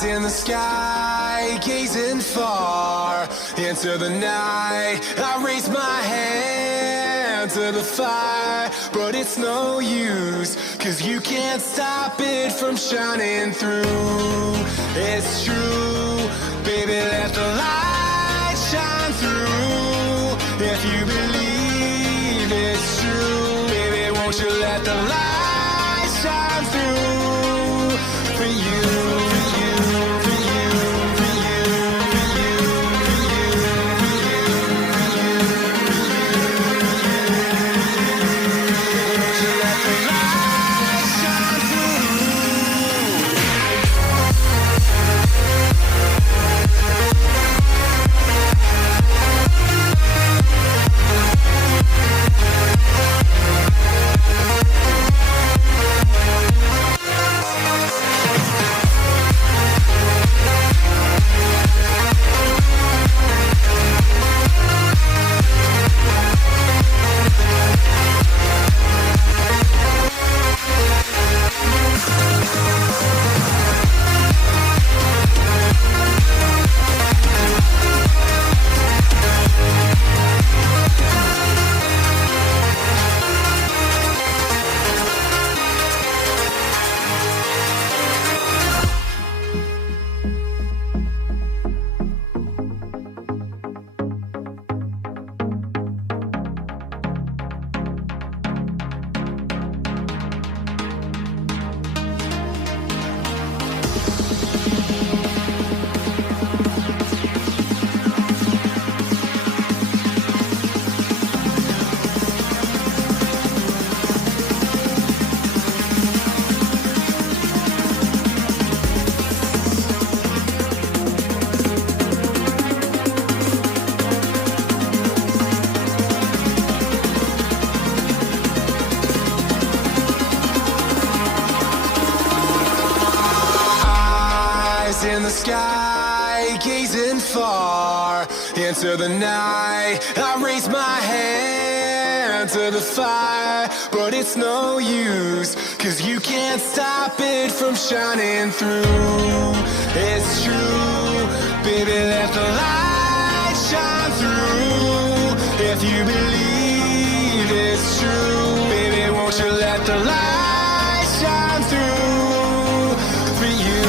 In the sky, gazing far into the night, I raise my hand to the fire, but it's no use, 'cause you can't stop it from shining through. It's true, baby, let the light shine through. If you believe it's true, baby, won't you let the light shine through for you. In the sky, gazing far into the night, I raise my hand to the fire, but it's no use, 'cause you can't stop it from shining through. It's true, baby, let the light shine through. If you believe it's true, baby, won't you let the light shine through for you.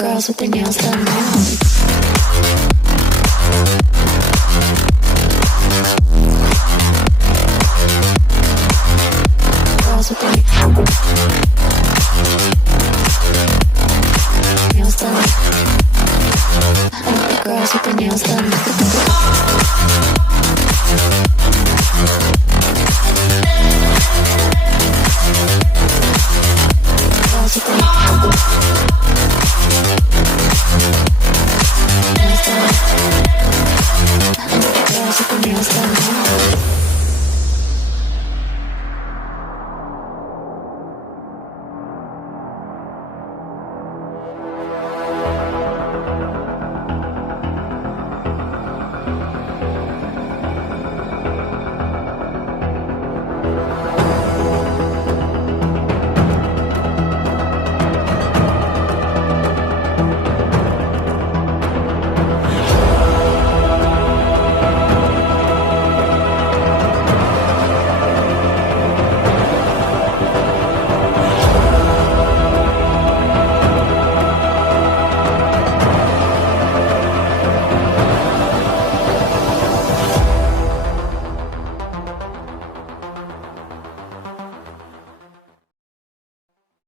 girls with their nails done now. Girls with their nails done now.